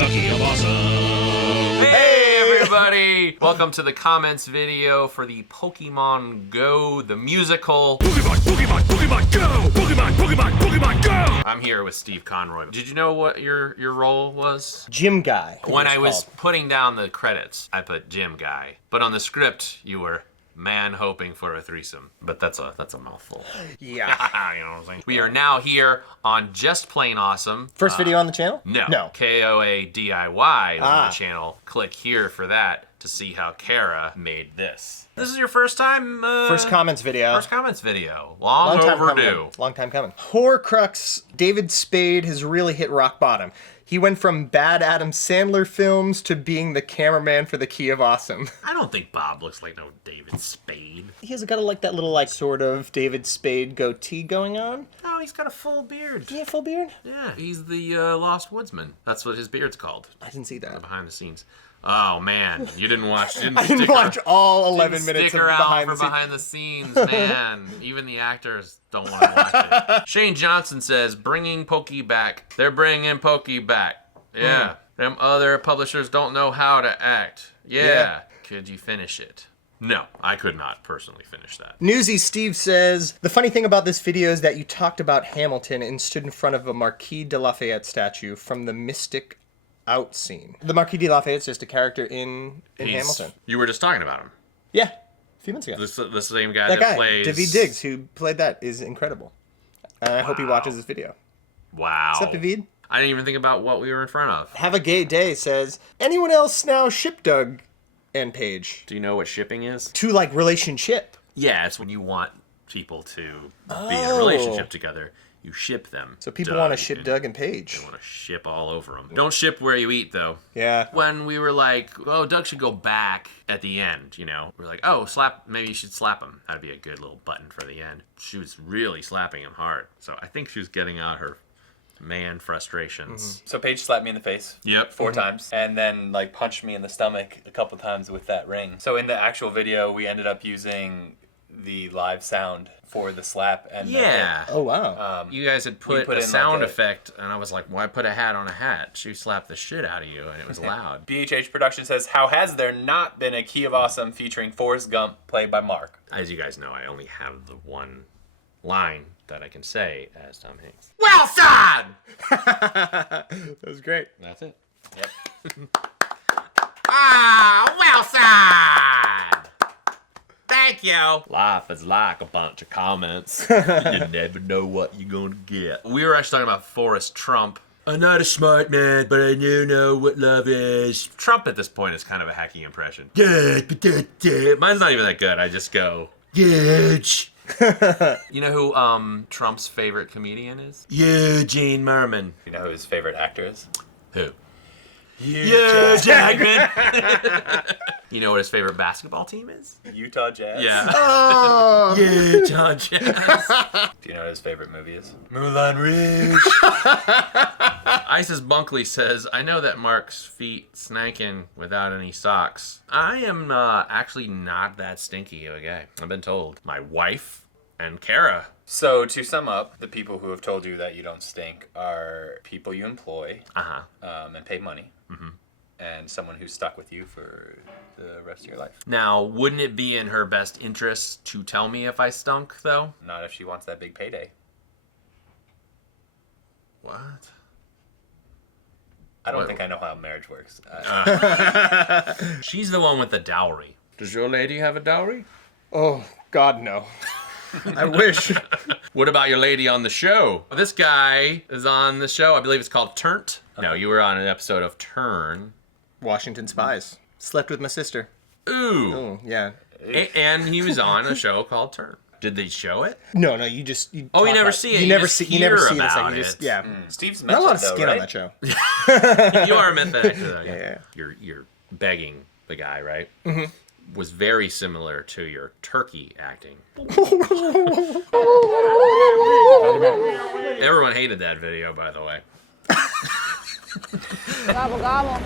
The Key of Awesome. Hey everybody! Welcome to the comments video for the Pokemon Go, the musical. Pokemon, Pokemon, Pokemon Go! Pokemon, Pokemon, Pokemon Go! I'm here with Steve Conroy. Did you know what your role was? Gym guy. When I was putting down the credits, I put gym guy. But on the script, you were man hoping for a threesome. But that's a mouthful. Yeah. You know what I'm saying? We are now here on Just Plain Awesome. First video on the channel? No. No. KOA DIY is on the channel. Click here for that to see how Cara made this. This is your first time? First comments video. First comments video. Long time overdue. coming. Long time coming. Horcrux, David Spade has really hit rock bottom. He went from bad Adam Sandler films to being the cameraman for the Key of Awesome. I don't think Bob looks like no David Spade. He has got that little sort of David Spade goatee going on. Oh, he's got a full beard. Do you have full beard? Yeah, he's the Lost Woodsman. That's what his beard's called. I didn't see that. Behind the scenes. Oh man, you didn't watch. I didn't watch all 11 minutes of behind the scenes, man. Even the actors don't want to watch it. Shane Johnson says, "Bringing Pokey back. They're bringing Pokey back. Yeah, them other publishers don't know how to act. Yeah. Could you finish it?" No, I could not personally finish that. Newsy Steve says, the funny thing about this video is that you talked about Hamilton and stood in front of a Marquis de Lafayette statue from the Mystic Out scene. The Marquis de Lafayette's just a character in Hamilton. You were just talking about him. Yeah, a few months ago. The same guy that guy, plays... David Diggs, who played that, is incredible. And I hope he watches this video. Wow. What's up, David? I didn't even think about what we were in front of. Have a Gay Day says, anyone else now ship Doug and Paige? Do you know what shipping is? To, relationship. Yeah, it's when you want people to be in a relationship together. You ship them. So people want to ship Doug and Paige. They want to ship all over them. Don't ship where you eat, though. Yeah. When we were like, oh, Doug should go back at the end, you know. We're like, oh, maybe you should slap him. That'd be a good little button for the end. She was really slapping him hard. So I think she was getting out her man frustrations. So Paige slapped me in the face. Yep. 4 times. And then punched me in the stomach a couple times with that ring. So in the actual video, we ended up using the live sound for the slap and yeah. Oh, wow. You guys had put a sound effect, and I was like, why put a hat on a hat? She slapped the shit out of you, and it was loud. BHH Production says, how has there not been a Key of Awesome featuring Forrest Gump played by Mark? As you guys know, I only have the one line that I can say as Tom Hanks. Well said! That was great. That's it. Yep. Well said! Thank you. Life is like a bunch of comments. You never know what you're gonna get. We were actually talking about Forrest Trump. I'm not a smart man, but I do know what love is. Trump at this point is kind of a hacky impression. Mine's not even that good. I just go, Huge. You know who Trump's favorite comedian is? Eugene Merman. You know who his favorite actor is? Who? Hugh Jackman. You know what his favorite basketball team is? Utah Jazz. Yeah. Oh. Utah Jazz. Do you know what his favorite movie is? Moulin Rouge. Isis Bunkley says, I know that Mark's feet snanking without any socks. I am actually not that stinky of a guy. I've been told. My wife and Cara. So to sum up, the people who have told you that you don't stink are people you employ and pay money. And someone who's stuck with you for the rest of your life. Now, wouldn't it be in her best interest to tell me if I stunk, though? Not if she wants that big payday. What? I don't think I know how marriage works. She's the one with the dowry. Does your lady have a dowry? Oh, God, no. I wish. What about your lady on the show? This guy is on the show. I believe it's called Turnt. No, you were on an episode of Turn. Washington Spies. Slept with my sister. Ooh. Oh, yeah. And he was on a show called Turn. Did they show it? No, you never see it. You never see about it. Yeah. Steve's not a lot of method, skin though, on right? that show. You are a method actor, though. Yeah. You're begging the guy, right? Mm-hmm. Was very similar to your turkey acting. Everyone hated that video, by the way. Gobble, gobble.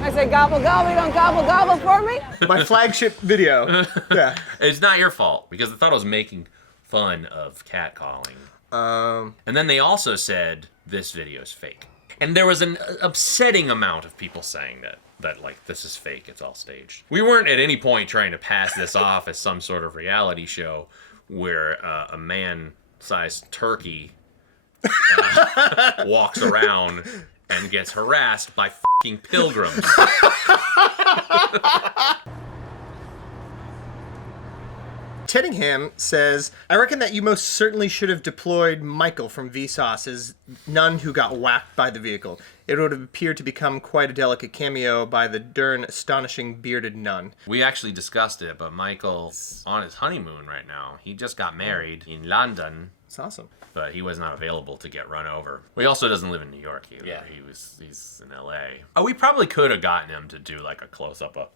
I say gobble, gobble. You don't gobble, gobble for me? My flagship video. Yeah. It's not your fault, because I thought I was making fun of catcalling. And then they also said, this video is fake. And there was an upsetting amount of people saying that like, this is fake, it's all staged. We weren't at any point trying to pass this off as some sort of reality show where a man-sized turkey walks around and gets harassed by fucking pilgrims. Teddingham says, I reckon that you most certainly should have deployed Michael from Vsauce as nun who got whacked by the vehicle. It would have appeared to become quite a delicate cameo by the dern astonishing bearded nun. We actually discussed it, but Michael's on his honeymoon right now. He just got married in London. It's awesome. But he was not available to get run over. Well, he also doesn't live in New York either. Yeah. He's in LA. Oh, we probably could have gotten him to do like a close-up of.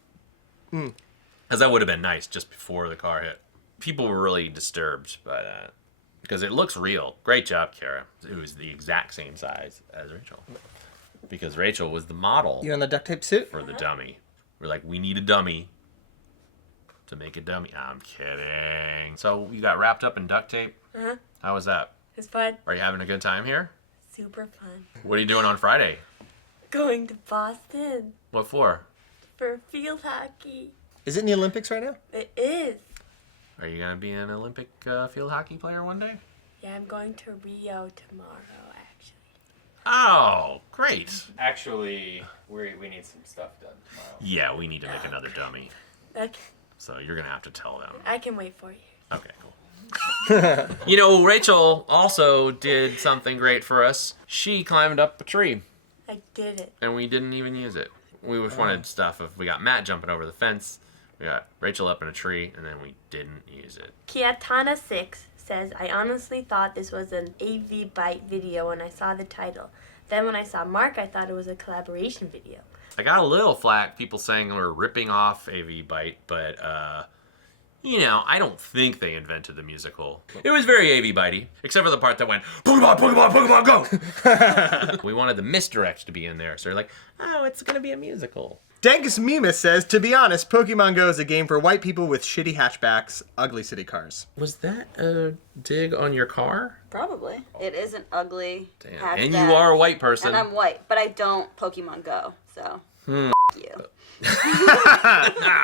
Because that would have been nice just before the car hit. People were really disturbed by that. Because it looks real. Great job, Kara. It was the exact same size as Rachel. Because Rachel was the model You on the duct tape suit? for the dummy. We're like, we need a dummy to make a dummy. I'm kidding. So you got wrapped up in duct tape? Uh-huh. How was that? It's fun. Are you having a good time here? Super fun. What are you doing on Friday? Going to Boston What for? for field hockey. Is it in the Olympics right now? It is. Are you going to be an Olympic field hockey player one day? Yeah, I'm going to Rio tomorrow, actually. Oh, great. Actually, we need some stuff done tomorrow. Yeah, we need to make another dummy. Okay, So you're going to have to tell them. I can wait for you. Okay, cool. You know, Rachel also did something great for us. She climbed up a tree, I did it. and we didn't even use it. We just wanted stuff of, we got Matt jumping over the fence, we got Rachel up in a tree, and then we didn't use it. Kiatana6 says, I honestly thought this was an AV Byte video when I saw the title. Then when I saw Mark, I thought it was a collaboration video. I got a little flack, people saying we're ripping off AV Byte, but, you know, I don't think they invented the musical. It was very AV Bitey, except for the part that went, Pokemon, Pokemon, Pokemon, go! We wanted the misdirect to be in there, so they're like, oh, it's gonna be a musical. Dankus Mimas says, to be honest, Pokemon Go is a game for white people with shitty hatchbacks, ugly city cars. Was that a dig on your car? Probably. It is an ugly Damn. hatchback. And you are a white person. And I'm white, but I don't Pokemon Go, so you.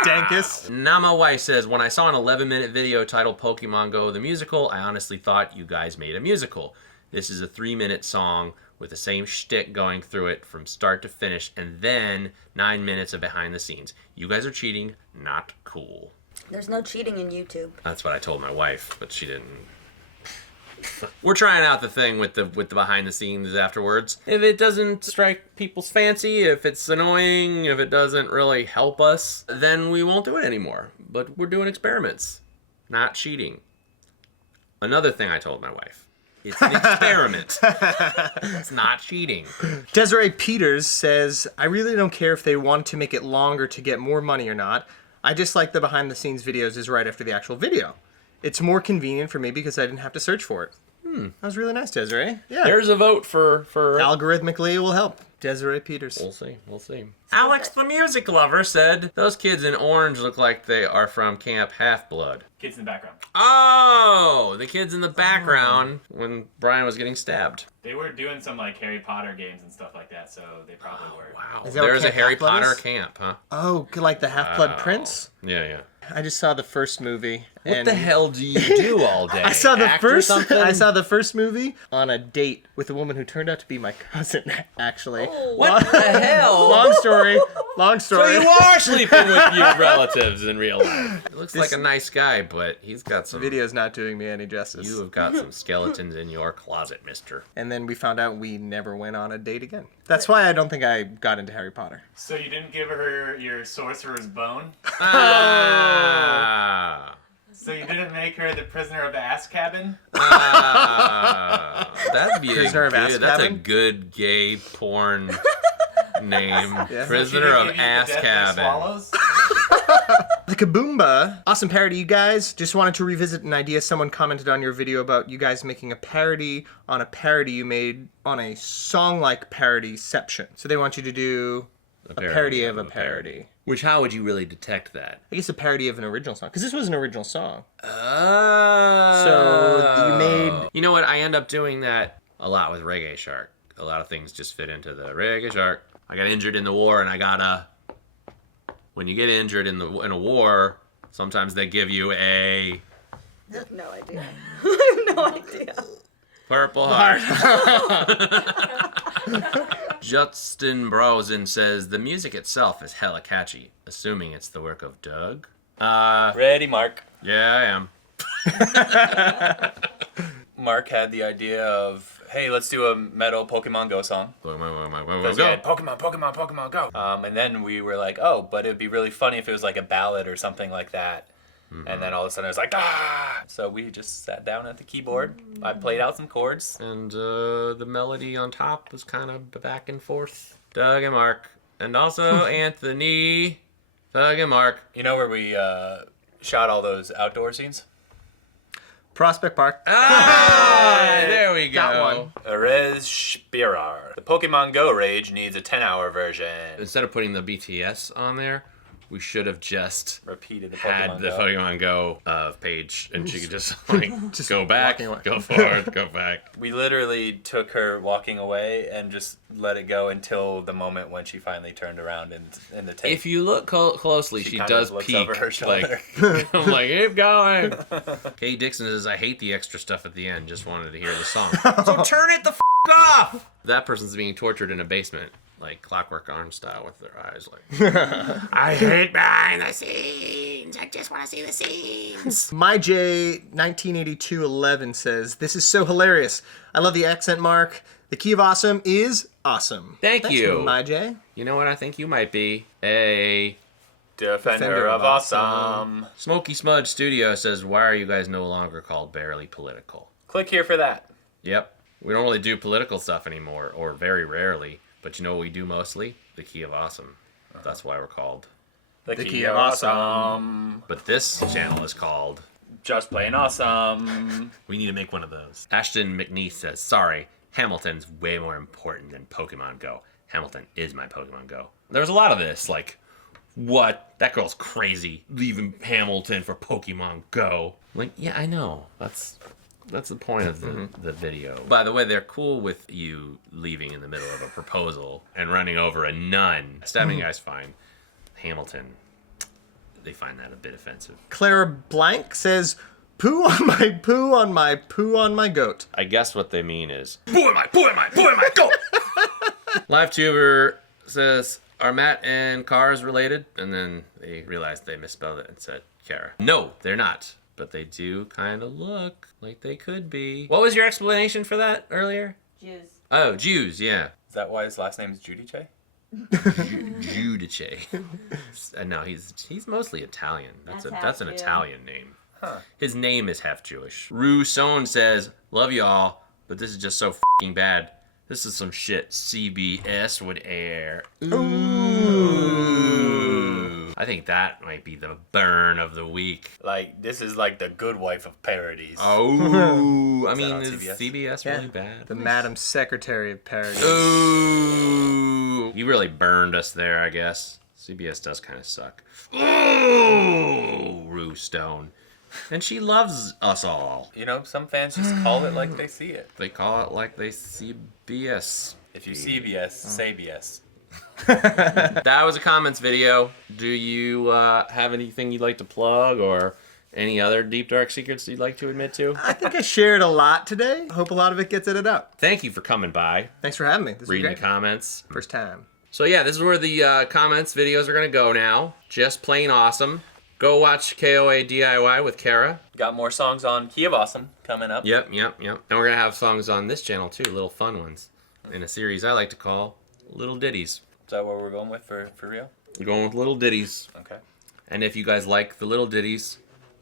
Dankus. Nama Weiss says, when I saw an 11-minute video titled Pokemon Go the Musical, I honestly thought you guys made a musical. This is a 3-minute song with the same shtick going through it from start to finish, and then 9 minutes of behind the scenes. You guys are cheating, not cool. There's no cheating in YouTube. That's what I told my wife, but she didn't. We're trying out the thing with the behind the scenes afterwards. If it doesn't strike people's fancy, if it's annoying, if it doesn't really help us, then we won't do it anymore. But we're doing experiments, not cheating. Another thing I told my wife. It's an experiment. It's not cheating. Desiree Peters says, I really don't care if they want to make it longer to get more money or not. I just like the behind the scenes videos is right after the actual video. It's more convenient for me because I didn't have to search for it. That was really nice, Desiree. Yeah. There's a vote for Algorithmically, it will help. Desiree Peters. We'll see. We'll see. Alex the Music Lover said, those kids in orange look like they are from Camp Half-Blood. Kids in the background. Oh, the kids in the background when Brian was getting stabbed. They were doing some like Harry Potter games and stuff like that, so they probably were. Wow. Is that what There's a Camp Harry Half-Blood Potter is? camp, huh? Oh, like the Half-Blood Prince? Yeah, yeah. I just saw the first movie. What the hell do you do all day? I saw the Act or first. something? I saw the first movie on a date with a woman who turned out to be my cousin. Actually, What the hell? long story. Long So story. you are sleeping with your relatives in real life. He looks like a nice guy, but he's got some. Video's not doing me any justice. You have got some skeletons in your closet, mister. And then we found out we never went on a date again. That's why I don't think I got into Harry Potter. So you didn't give her your sorcerer's bone? Ah. So you didn't make her the prisoner of Azkaban? That'd be Prisoner of that's a Azkaban? good gay porn name. Yeah. Prisoner of She didn't give you the Deathly Azkaban. Swallows? The Kaboomba, awesome parody, you guys. Just wanted to revisit an idea. Someone commented on your video about you guys making a parody on a parody you made on a song-like parodyception. So they want you to do a parody of a parody. Which, how would you really detect that? I guess a parody of an original song, because this was an original song. Oh. So you made... You know what? I end up doing that a lot with Reggae Shark. a lot of things just fit into the Reggae Shark. I got injured in the war, and I gotta... When you get injured in a war, sometimes they give you a... No idea. I have no idea. Purple Heart. Justin Brosen says, the music itself is hella catchy, assuming it's the work of Doug. Ready, Mark. Yeah, I am. Mark had the idea of, hey, let's do a metal Pokemon Go song. Because we had Pokemon Go. And then we were like, oh, but it'd be really funny if it was like a ballad or something like that. Mm-hmm. And then all of a sudden it was like, ah! So we just sat down at the keyboard. I played out some chords. And the melody on top was kind of back and forth. Doug and Mark. And also Anthony. Doug and Mark. You know where we shot all those outdoor scenes? Prospect Park. Ah! There we go. Got one. Erez Spirar. The Pokemon Go rage needs a 10-hour version. Instead of putting the BTS on there, we should have just Repeated the had Pokemon the Go. Pokemon Go page, and she could just like Just go back, walking away. go forward, go back. We literally took her walking away and just let it go until the moment when she finally turned around in the tape. If you look closely, she kind does of looks peek. over her shoulder. Like, I'm like, keep going. Kay Dixon says, I hate the extra stuff at the end. Just wanted to hear the song. So turn it the off. That person's being tortured in a basement, like Clockwork Orange style, with their eyes like, I hate behind the scenes. I just want to see the scenes. My J 198211 says, this is so hilarious. I love the accent mark. The key of awesome is awesome. Thanks, you, My J. You know what I think you might be? A Defender of awesome. Smoky Smudge Studio says, why are you guys no longer called Barely Political? Click here for that. Yep. We don't really do political stuff anymore, or very rarely. But you know what we do mostly? The Key of Awesome. That's why we're called. The key of awesome. But this channel is called Just plain awesome. We need to make one of those. Ashton McNeese says, sorry, Hamilton's way more important than Pokemon Go. Hamilton is my Pokemon Go. There's a lot of this, like, what? That girl's crazy, leaving Hamilton for Pokemon Go. Like, yeah, I know. That's the point of the video. By the way, they're cool with you leaving in the middle of a proposal and running over a nun. Stabbing guy's fine. Hamilton, they find that a bit offensive. Clara Blank says, poo on my poo on my poo on my goat. I guess what they mean is, Boy, my, go! LiveTuber says, are Matt and Cars related? And then they realized they misspelled it and said Cara. No, they're not. But they do kind of look like they could be. What was your explanation for that earlier? Jews. Oh, Jews, yeah. Is that why his last name is Giudice? Giudice. No, he's mostly Italian. That's an Jew. Italian name. Huh. His name is half Jewish. Rue Sohn says, love y'all, but this is just so f***ing bad. This is some shit CBS would air. Ooh. I think that might be the burn of the week. Like, this is like the Good Wife of parodies. Oh, I mean, on is CBS? CBS really bad? The Madam Secretary of Parody. Ooh, you really burned us there, I guess. CBS does kind of suck. Ooh, Rue Stone. And she loves us all. You know, some fans just call it like they see it. They call it like they see BS. If you see BS, say BS. That was a comments video. Do you have anything you'd like to plug, or any other deep dark secrets you'd like to admit to? I think I shared a lot today. Hope a lot of it gets edited out. Thank you for coming by, Thanks for having me. This was reading great. the comments. First time. So yeah, this is where the comments videos are going to go now. Just plain awesome. Go watch KOA DIY with Cara. Got more songs on Key of Awesome coming up. Yep. And we're going to have songs on this channel too, little fun ones, in a series I like to call Little Ditties. Is that what we're going with for real? We're going with little ditties. Okay. And if you guys like the little ditties,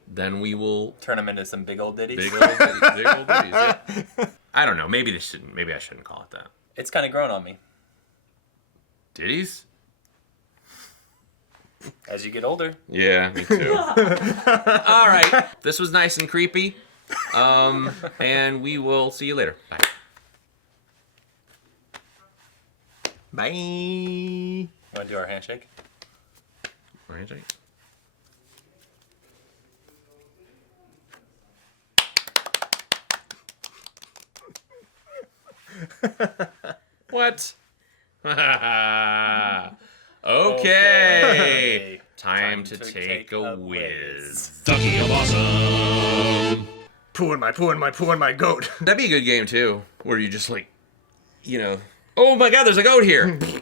then we will Turn them into some big old ditties. big old ditties. Big old ditties, yeah. I don't know. Maybe I shouldn't call it that. It's kind of grown on me. Ditties? As you get older. Yeah, me too. All right. This was nice and creepy. And we will see you later. Bye. Bye. Want to do our handshake? Handshake. What? Okay. Time to take a whiz. Ducky of awesome. Pooing my goat. That'd be a good game too, where you just like, oh my God, there's a goat here.